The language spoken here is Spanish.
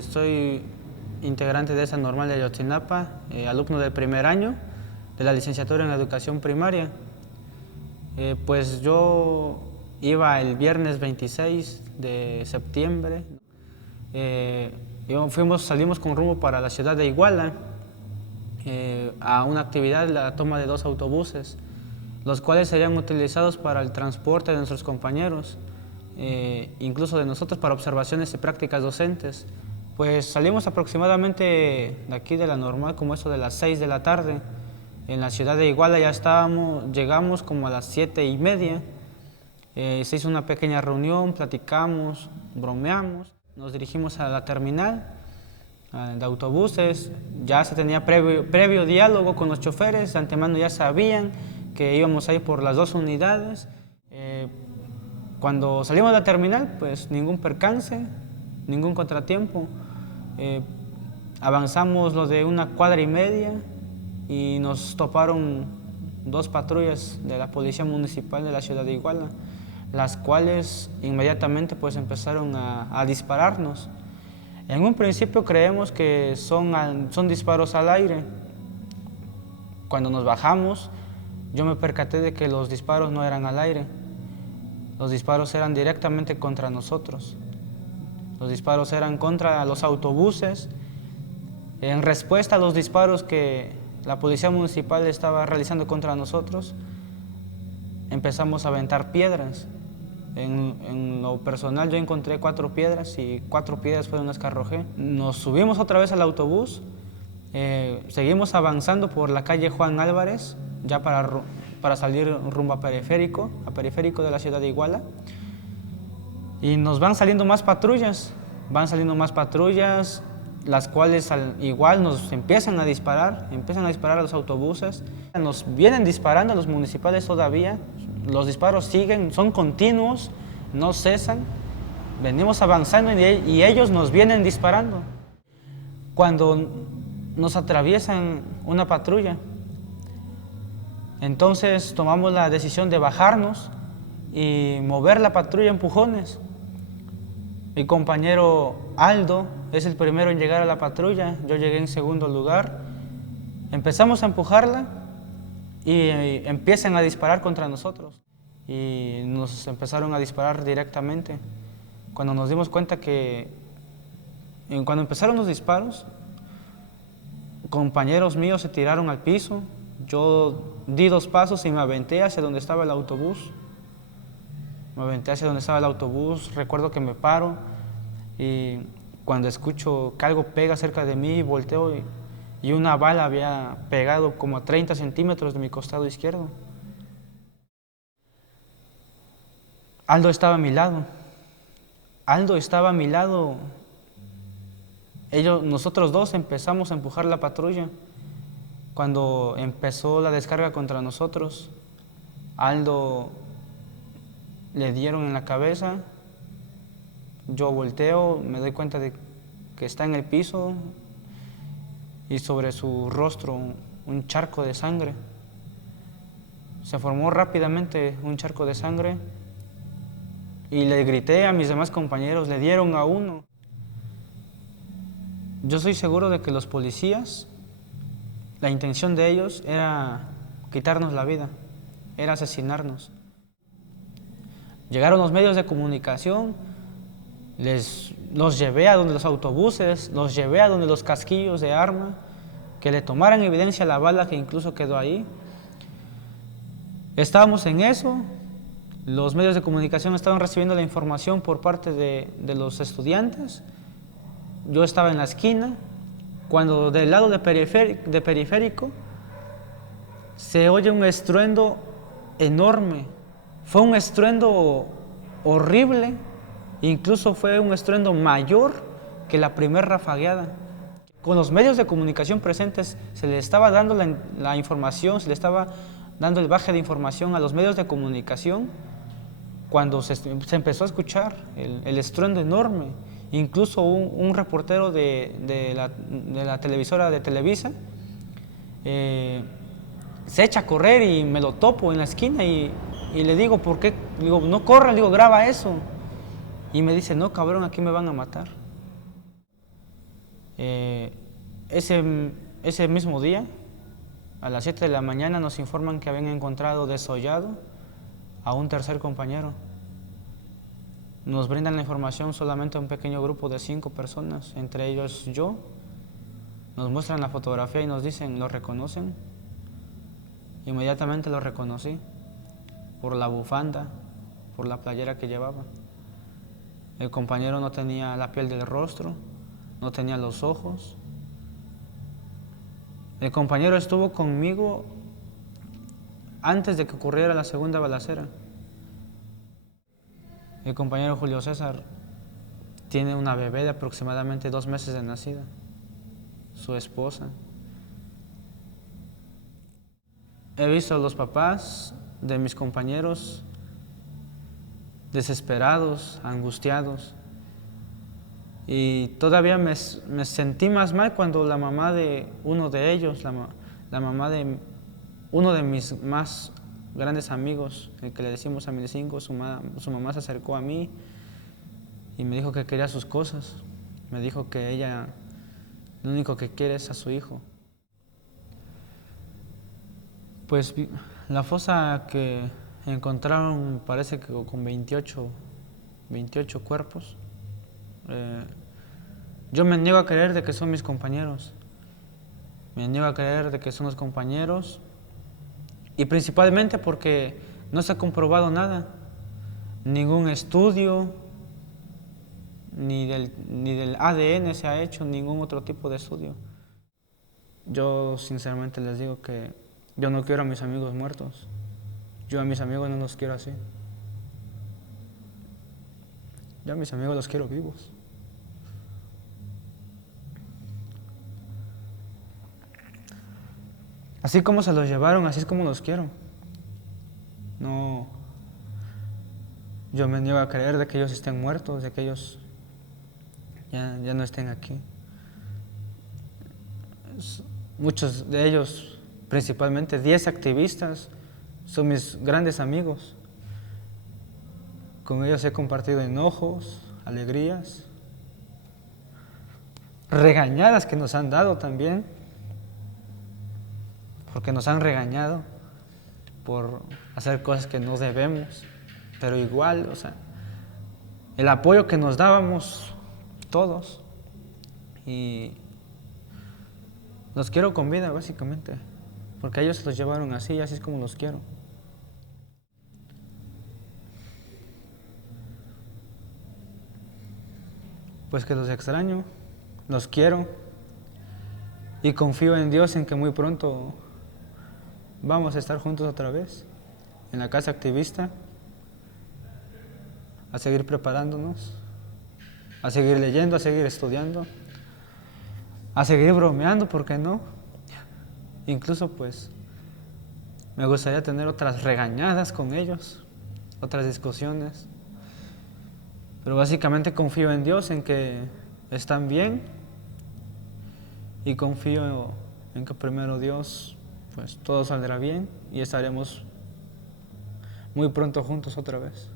Soy integrante de esa normal de Ayotzinapa, alumno del primer año de la licenciatura en educación primaria. Pues yo iba el viernes 26 de septiembre. Salimos con rumbo para la ciudad de Iguala a una actividad, la toma de 2 autobuses, los cuales serían utilizados para el transporte de nuestros compañeros, incluso de nosotros para observaciones y prácticas docentes. Pues salimos aproximadamente de aquí de la normal como eso de las 6 de la tarde. En la ciudad de Iguala llegamos como a las 7:30. Se hizo una pequeña reunión, platicamos, bromeamos. Nos dirigimos a la terminal de autobuses. Ya se tenía previo diálogo con los choferes, de antemano ya sabían que íbamos a ir por las 2 unidades. Cuando salimos de la terminal, pues ningún percance, ningún contratiempo. Avanzamos lo de 1,5 cuadras y nos toparon 2 patrullas de la Policía Municipal de la ciudad de Iguala, las cuales inmediatamente pues empezaron a dispararnos. En un principio creemos que son disparos al aire. Cuando nos bajamos, yo me percaté de que los disparos no eran al aire. Los disparos eran directamente contra nosotros. Los disparos eran contra los autobuses. En respuesta a los disparos que la Policía Municipal estaba realizando contra nosotros, empezamos a aventar piedras. En lo personal yo encontré 4 piedras y 4 piedras fueron las que arrojé. Nos subimos otra vez al autobús, seguimos avanzando por la calle Juan Álvarez, ya para salir rumbo a periférico de la ciudad de Iguala. Y nos van saliendo más patrullas, las cuales igual nos empiezan a disparar a los autobuses. Nos vienen disparando los municipales todavía, los disparos siguen, son continuos, no cesan. Venimos avanzando y ellos nos vienen disparando. Cuando nos atraviesan una patrulla, entonces tomamos la decisión de bajarnos y mover la patrulla a empujones. Mi compañero Aldo es el primero en llegar a la patrulla, yo llegué en segundo lugar. Empezamos a empujarla y empiezan a disparar contra nosotros. Y nos empezaron a disparar directamente. Cuando nos dimos cuenta cuando empezaron los disparos, compañeros míos se tiraron al piso. Yo di 2 pasos y me aventé hacia donde estaba el autobús. Recuerdo que me paro y cuando escucho que algo pega cerca de mí, volteo y una bala había pegado como a 30 centímetros de mi costado izquierdo. Aldo estaba a mi lado. Nosotros 2 empezamos a empujar la patrulla. Cuando empezó la descarga contra nosotros, Aldo le dieron en la cabeza. Yo volteo, me doy cuenta de que está en el piso y sobre su rostro un charco de sangre. Se formó rápidamente un charco de sangre y le grité a mis demás compañeros, le dieron a uno. Yo estoy seguro de que los policías, la intención de ellos era quitarnos la vida, era asesinarnos. Llegaron los medios de comunicación, los llevé a donde los autobuses, los llevé a donde los casquillos de arma, que le tomaran evidencia a la bala que incluso quedó ahí. Estábamos en eso, los medios de comunicación estaban recibiendo la información por parte de los estudiantes. Yo estaba en la esquina, cuando del lado de periférico se oye un estruendo enorme. Fue un estruendo horrible, incluso fue un estruendo mayor que la primera rafagueada. Con los medios de comunicación presentes se le estaba dando la información, se le estaba dando el baje de información a los medios de comunicación cuando se empezó a escuchar el estruendo enorme. Incluso un reportero de la televisora de Televisa se echa a correr y me lo topo en la esquina y le digo, ¿por qué? Le digo, no corras, le digo, graba eso. Y me dice, no, cabrón, aquí me van a matar. Eh, ese mismo día, a las 7 de la mañana, nos informan que habían encontrado desollado a un tercer compañero. Nos brindan la información solamente a un pequeño grupo de 5 personas, entre ellos yo. Nos muestran la fotografía y nos dicen, ¿lo reconocen? Inmediatamente lo reconocí, por la bufanda, por la playera que llevaba. El compañero no tenía la piel del rostro, no tenía los ojos. El compañero estuvo conmigo antes de que ocurriera la segunda balacera. El compañero Julio César tiene una bebé de aproximadamente 2 meses de nacida, su esposa. He visto a los papás de mis compañeros desesperados, angustiados, y todavía me sentí más mal cuando la mamá de uno de ellos, la mamá de uno de mis más grandes amigos, el que le decimos a Milcinco, su mamá se acercó a mí y me dijo que quería sus cosas. Me dijo que ella lo único que quiere es a su hijo. Pues la fosa que encontraron parece que con 28 cuerpos. Yo me niego a creer de que son mis compañeros. Me niego a creer de que son los compañeros. Y principalmente porque no se ha comprobado nada. Ningún estudio, ni del ADN se ha hecho, ningún otro tipo de estudio. Yo sinceramente les digo que yo no quiero a mis amigos muertos. Yo a mis amigos no los quiero así. Yo a mis amigos los quiero vivos. Así como se los llevaron, así es como los quiero. No, yo me niego a creer de que ellos estén muertos, de que ellos ya no estén aquí. Muchos de ellos, principalmente 10 activistas, son mis grandes amigos. Con ellos he compartido enojos, alegrías, regañadas que nos han dado también, porque nos han regañado por hacer cosas que no debemos, pero igual, o sea, el apoyo que nos dábamos todos, y los quiero con vida básicamente, porque ellos se los llevaron así es como los quiero. Pues que los extraño, los quiero y confío en Dios en que muy pronto vamos a estar juntos otra vez en la casa activista, a seguir preparándonos, a seguir leyendo, a seguir estudiando, a seguir bromeando, ¿por qué no? Incluso pues me gustaría tener otras regañadas con ellos, otras discusiones, pero básicamente confío en Dios, en que están bien, y confío en que primero Dios, pues todo saldrá bien y estaremos muy pronto juntos otra vez.